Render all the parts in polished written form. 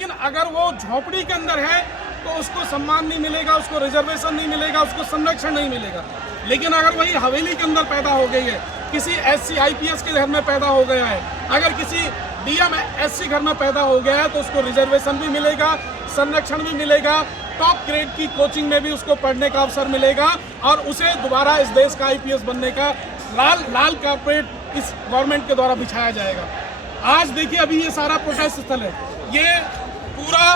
लेकिन अगर वो झोपड़ी के अंदर है तो उसको सम्मान नहीं मिलेगा, उसको रिजर्वेशन नहीं मिलेगा, उसको संरक्षण नहीं मिलेगा। लेकिन अगर वही हवेली के अंदर पैदा हो गई है, किसी SC IPS के घर में पैदा हो गया है, अगर किसी DM SC घर में पैदा हो गया है तो उसको रिजर्वेशन भी मिलेगा, संरक्षण भी मिलेगा, टॉप ग्रेड की कोचिंग में भी उसको पढ़ने का अवसर मिलेगा और उसे दोबारा इस देश का IPS बनने का लाल कारपेट इस गवर्नमेंट के द्वारा बिछाया जाएगा। आज देखिए अभी ये सारा प्रोटेस्ट स्थल है, ये पूरा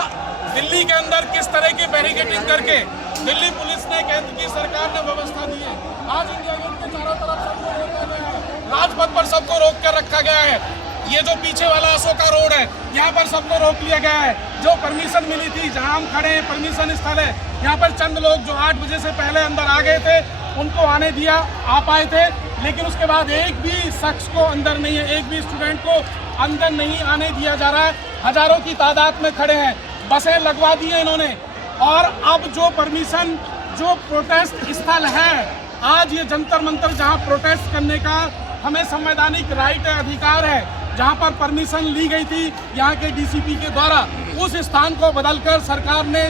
दिल्ली के अंदर किस तरह की बैरिकेडिंग करके दिल्ली पुलिस ने, केंद्र की सरकार ने व्यवस्था दी है। आज इंडिया गेट के चारों तरफ सबको रोका गया है, राजपथ पर सबको रोक कर रखा गया है। ये जो पीछे वाला अशोका रोड है, यहाँ पर सबको रोक लिया गया है। जो परमिशन मिली थी, जहाँ हम खड़े हैं परमिशन स्थल है, यहाँ पर चंद लोग जो 8 बजे से पहले अंदर आ गए थे उनको आने दिया, आ पाए थे, लेकिन उसके बाद एक भी शख्स को अंदर नहीं है, एक भी स्टूडेंट को अंदर नहीं आने दिया जा रहा है। हजारों की तादाद में खड़े हैं, बसें लगवा दी हैं इन्होंने। और अब जो परमिशन, जो प्रोटेस्ट स्थल है, आज ये जंतर मंतर जहां प्रोटेस्ट करने का हमें संवैधानिक राइट है, अधिकार है, जहां पर परमिशन ली गई थी यहाँ के DCP के द्वारा, उस स्थान को बदलकर सरकार ने,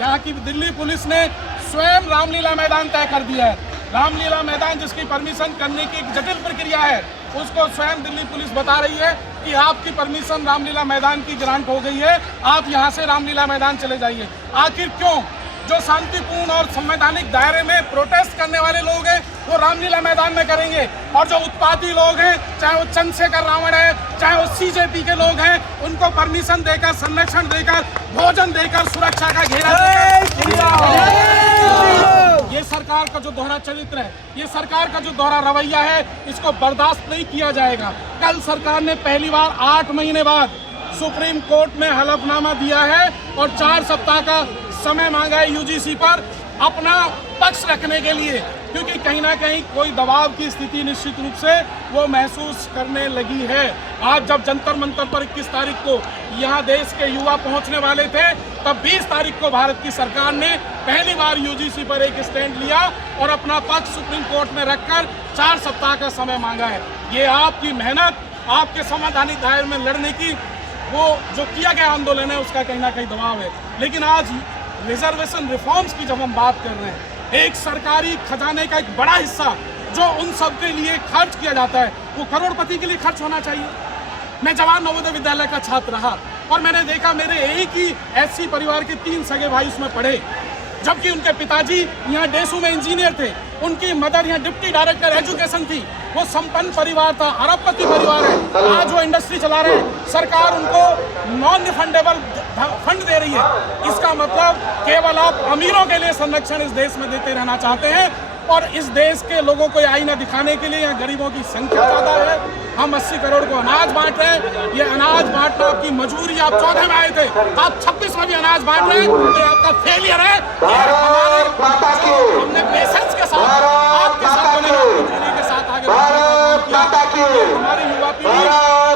यहाँ की दिल्ली पुलिस ने स्वयं रामलीला मैदान तय कर दिया है। रामलीला मैदान जिसकी परमिशन करने की एक जटिल प्रक्रिया है, उसको स्वयं दिल्ली पुलिस बता रही है कि आपकी परमिशन रामलीला मैदान की ग्रांट हो गई है, आप यहां से रामलीला मैदान चले जाइए। आखिर क्यों? जो शांतिपूर्ण और संवैधानिक दायरे में प्रोटेस्ट करने वाले लोग हैं वो रामलीला मैदान में करेंगे, और जो उत्पाती लोग हैं, चाहे वो चंद्रशेखर रावण है, चाहे वो CJP के लोग हैं, उनको परमिशन देकर, संरक्षण देकर, भोजन देकर, सुरक्षा का घेरा देकर, ये सरकार का जो दोहरा चरित्र है, ये सरकार का जो दोहरा रवैया है, इसको बर्दाश्त नहीं किया जाएगा। कल सरकार ने पहली बार 8 महीने बाद सुप्रीम कोर्ट में हलफनामा दिया है और 4 सप्ताह का समय मांगा है UGC पर अपना पक्ष रखने के लिए, क्योंकि कहीं ना कहीं कोई दबाव की स्थिति निश्चित रूप से वो महसूस करने लगी है। आज जब जंतर मंतर पर 21 तारीख को यहाँ देश के युवा पहुँचने वाले थे, तब 20 तारीख को भारत की सरकार ने पहली बार UGC पर एक स्टैंड लिया और अपना पक्ष सुप्रीम कोर्ट में रखकर 4 सप्ताह का समय मांगा है। ये आपकी मेहनत, आपके संवैधानिक दायरे में लड़ने की वो जो किया गया आंदोलन है, उसका कहीं ना कहीं दबाव है। लेकिन आज रिजर्वेशन रिफॉर्म्स की जब हम बात कर रहे हैं, एक सरकारी खजाने का एक बड़ा हिस्सा जो उन सब के लिए खर्च किया जाता है, वो करोड़पति के लिए खर्च होना चाहिए। मैं जवाहर नवोदय विद्यालय का छात्र रहा और मैंने देखा मेरे एक ही SC परिवार के 3 सगे भाई उसमें पढ़े, जबकि उनके पिताजी यहाँ डेसू में इंजीनियर थे, उनकी मदर यहाँ डिप्टी डायरेक्टर एजुकेशन थी। वो संपन्न परिवार था, अरबपति परिवार है। आज वो इंडस्ट्री चला रहे हैं, सरकार उनको नॉन रिफंडेबल फंड दे रही है। इसका मतलब केवल आप अमीरों के लिए संरक्षण इस देश में देते रहना चाहते हैं, और इस देश के लोगों को आईना दिखाने के लिए यहाँ गरीबों की संख्या ज़्यादा है। हम 80 करोड़ को अनाज बांट रहे हैं, ये अनाज बांटना आपकी मजबूरी। आप 14 में आए थे, आप 26 में भी अनाज बांट रहे हैं, तो आपका फेलियर है। हमने पेशेंस के साथ आपके साथ बने के साथ आगे हमारी युवा पीढ़ी,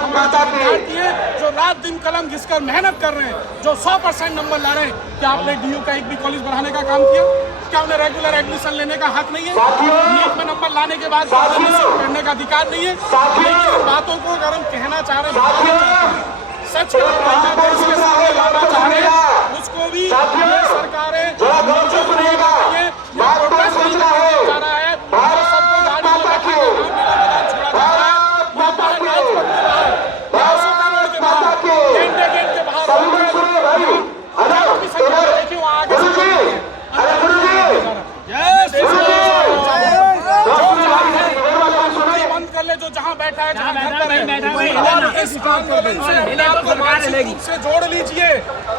हमारे विद्यार्थी हैं जो रात दिन कलम घिसकर मेहनत कर रहे हैं, जो 100% नंबर ला रहे हैं। क्या आपने DU का एक भी कॉलेज बढ़ाने का काम किया? क्या उन्हें रेगुलर एडमिशन लेने का हक नहीं है? नीट में नंबर लाने के बाद पढ़ने का अधिकार नहीं है? लेकिन इन बातों को अगर हम कहना चाह रहे हैं, सच के सामने लाना चाह रहे हैं, उसको भी ये सरकारें मंजूर नहीं कर रही है, या प्रोटेस्ट नहीं कर रहा है। सबको गाड़ी में बैठा के छोड़ा जा रहा है, या बाहर राजपथ के बाहर, या अशोका रोड के बाहर, इंडिया गेट के बाहर देखिए वहाँ आगे बंद कर ले, जो जहाँ बैठा है, जहाँ इस आंदोलन से जोड़ लीजिए।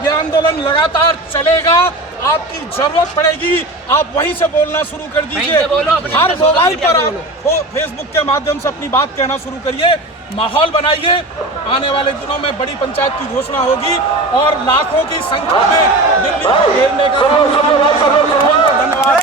ये आंदोलन लगातार चलेगा, आपकी जरूरत पड़ेगी, आप वहीं से बोलना शुरू कर दीजिए। हर मोबाइल पर आप फेसबुक के माध्यम से अपनी बात कहना शुरू करिए, माहौल बनाइए। आने वाले दिनों में बड़ी पंचायत की घोषणा होगी और लाखों की संख्या में दिल्ली को घेरने का धन्यवाद।